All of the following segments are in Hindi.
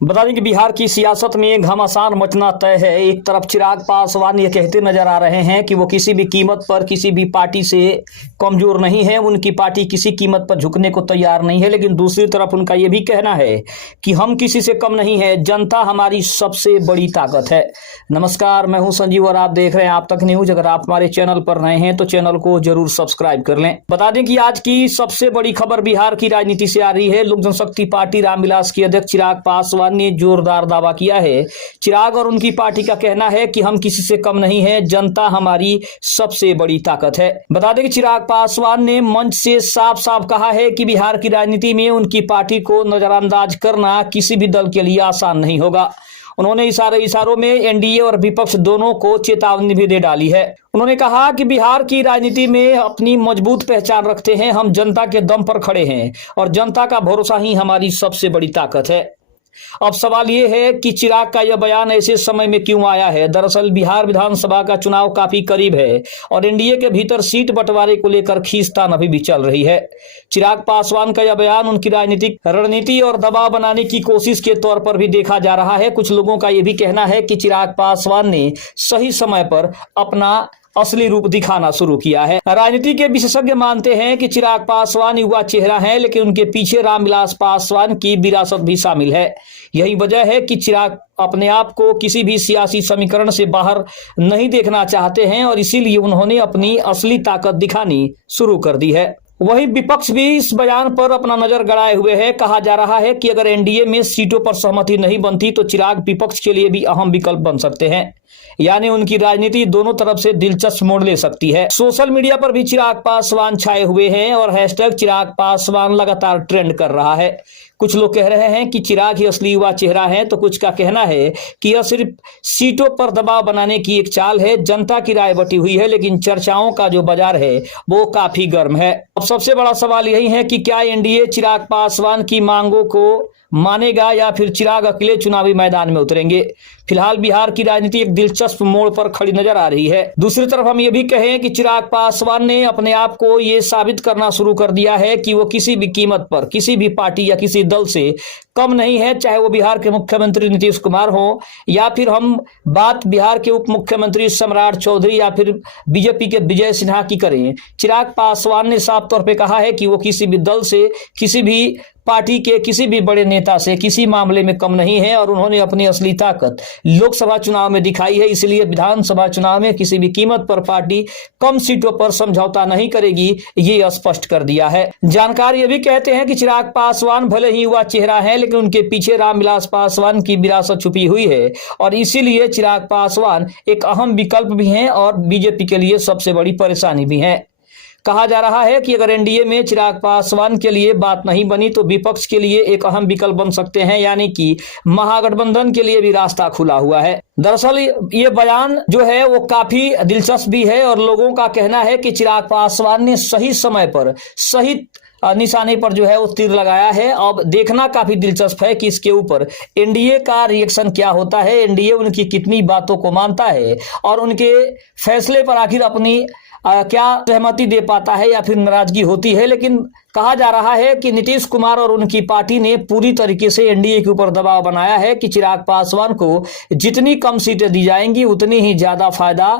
बता दें कि बिहार की सियासत में घमासान मचना तय है। एक तरफ चिराग पासवान ये कहते नजर आ रहे हैं कि वो किसी भी कीमत पर किसी भी पार्टी से कमजोर नहीं है, उनकी पार्टी किसी कीमत पर झुकने को तैयार नहीं है। लेकिन दूसरी तरफ उनका ये भी कहना है कि हम किसी से कम नहीं है, जनता हमारी सबसे बड़ी ताकत है। नमस्कार, मैं हूं संजीव और आप देख रहे हैं आप तक न्यूज। अगर आप हमारे चैनल पर नए हैं तो चैनल को जरूर सब्सक्राइब कर लें। बता दें कि आज की सबसे बड़ी खबर बिहार की राजनीति से आ रही है। लोक जनशक्ति पार्टी रामविलास के अध्यक्ष चिराग पासवान ने जोरदार दावा किया है। चिराग और उनकी पार्टी का कहना है कि हम किसी से कम नहीं है, जनता हमारी सबसे बड़ी ताकत है। बता दें कि चिराग पासवान ने मंच से साफ साफ कहा है कि बिहार की राजनीति में उनकी पार्टी को नजरअंदाज करना किसी भी दल के लिए आसान नहीं होगा। उन्होंने इशारों में एनडीए और विपक्ष दोनों को चेतावनी भी दे डाली है। उन्होंने कहा कि बिहार की राजनीति में अपनी मजबूत पहचान रखते हैं, हम जनता के दम पर खड़े हैं और जनता का भरोसा ही हमारी सबसे बड़ी ताकत है। अब सवाल यह है कि चिराग का यह बयान ऐसे समय में क्यों आया है। दरअसल बिहार विधानसभा का चुनाव काफी करीब है और एनडीए के भीतर सीट बंटवारे को लेकर खींचतान अभी भी चल रही है। चिराग पासवान का यह बयान उनकी राजनीतिक रणनीति और दबाव बनाने की कोशिश के तौर पर भी देखा जा रहा है। कुछ लोगों का यह भी कहना है कि चिराग पासवान ने सही समय पर अपना असली रूप दिखाना शुरू किया है। राजनीति के विशेषज्ञ मानते हैं कि चिराग पासवान युवा चेहरा है, लेकिन उनके पीछे रामविलास पासवान की विरासत भी शामिल है। यही वजह है कि चिराग अपने आप को किसी भी सियासी समीकरण से बाहर नहीं देखना चाहते हैं और इसीलिए उन्होंने अपनी असली ताकत दिखानी शुरू कर दी है। वहीं विपक्ष भी इस बयान पर अपना नजर गड़ाए हुए है। कहा जा रहा है कि अगर एनडीए में सीटों पर सहमति नहीं बनती तो चिराग विपक्ष के लिए भी अहम विकल्प बन सकते हैं, यानी उनकी राजनीति दोनों तरफ से दिलचस्प मोड़ ले सकती है। सोशल मीडिया पर भी चिराग पासवान छाए हुए हैं और हैशटैग चिराग पासवान लगातार ट्रेंड कर रहा है। कुछ लोग कह रहे हैं कि चिराग ही असली युवा चेहरा है, तो कुछ का कहना है कि यह सिर्फ सीटों पर दबाव बनाने की एक चाल है। जनता की राय बटी हुई है, लेकिन चर्चाओं का जो बाजार है वो काफी गर्म है। अब सबसे बड़ा सवाल यही है कि क्या एनडीए चिराग पासवान की मांगों को मानेगा या फिर चिराग अकेले चुनावी मैदान में उतरेंगे। फिलहाल बिहार की राजनीति एक दिलचस्प मोड़ पर खड़ी नजर आ रही है। दूसरी तरफ हम ये भी कहें कि चिराग पासवान ने अपने आप को ये साबित करना शुरू कर दिया है कि वो किसी भी कीमत पर किसी भी पार्टी या किसी दल से कम नहीं है, चाहे वो बिहार के मुख्यमंत्री नीतीश कुमार हो या फिर हम बात बिहार के उप मुख्यमंत्री सम्राट चौधरी या फिर बीजेपी के विजय सिन्हा की करें। चिराग पासवान ने साफ तौर पे कहा है कि वो किसी भी दल से, किसी भी पार्टी के किसी भी बड़े नेता से किसी मामले में कम नहीं है और उन्होंने अपनी असली ताकत लोकसभा चुनाव में दिखाई है। इसलिए विधानसभा चुनाव में किसी भी कीमत पर पार्टी कम सीटों पर समझौता नहीं करेगी, ये स्पष्ट कर दिया है। जानकार ये भी कहते हैं कि चिराग पासवान भले ही युवा चेहरा है, लेकिन उनके पीछे रामविलास पासवान की विरासत छुपी हुई है और इसीलिए चिराग पासवान एक अहम विकल्प भी हैं और बीजेपी के लिए सबसे बड़ी परेशानी भी है। कहा जा रहा है कि अगर एनडीए में चिराग पासवान के लिए बात नहीं बनी तो विपक्ष के लिए एक अहम विकल्प बन सकते हैं, यानी कि महागठबंधन के लिए भी रास्ता खुला हुआ है। दरअसल ये बयान जो है वो काफी दिलचस्प भी है और लोगों का कहना है कि चिराग पासवान ने सही समय पर सही निशाने पर जो है वो तीर लगाया है। अब देखना काफी दिलचस्प है कि इसके ऊपर एनडीए का रिएक्शन क्या होता है, एनडीए उनकी कितनी बातों को मानता है और उनके फैसले पर आखिर अपनी क्या सहमति दे पाता है या फिर नाराजगी होती है। लेकिन कहा जा रहा है कि नीतीश कुमार और उनकी पार्टी ने पूरी तरीके से एनडीए के ऊपर दबाव बनाया है कि चिराग पासवान को जितनी कम सीटें दी जाएंगी उतनी ही ज्यादा फायदा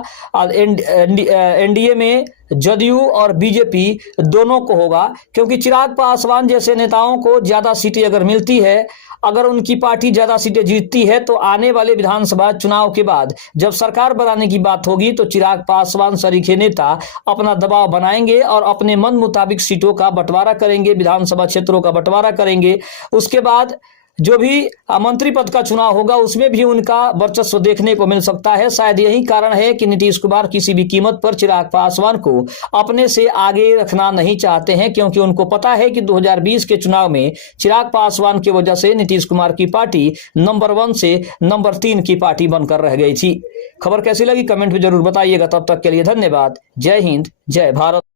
एनडीए में जदयू और बीजेपी दोनों को होगा, क्योंकि चिराग पासवान जैसे नेताओं को ज्यादा सीटें अगर मिलती है, अगर उनकी पार्टी ज्यादा सीटें जीतती है तो आने वाले विधानसभा चुनाव के बाद जब सरकार बनाने की बात होगी तो चिराग पासवान सरीखे नेता अपना दबाव बनाएंगे और अपने मन मुताबिक सीटों का बंटवारा करेंगे, विधानसभा क्षेत्रों का बंटवारा करेंगे। उसके बाद जो भी मंत्री पद का चुनाव होगा उसमें भी उनका वर्चस्व देखने को मिल सकता है। शायद यही कारण है कि नीतीश कुमार किसी भी कीमत पर चिराग पासवान को अपने से आगे रखना नहीं चाहते हैं, क्योंकि उनको पता है कि 2020 के चुनाव में चिराग पासवान की वजह से नीतीश कुमार की पार्टी नंबर 1 से नंबर 3 की पार्टी बनकर रह गई थी। खबर कैसी लगी कमेंट में जरूर बताइएगा। तब तक के लिए धन्यवाद। जय हिंद, जय भारत।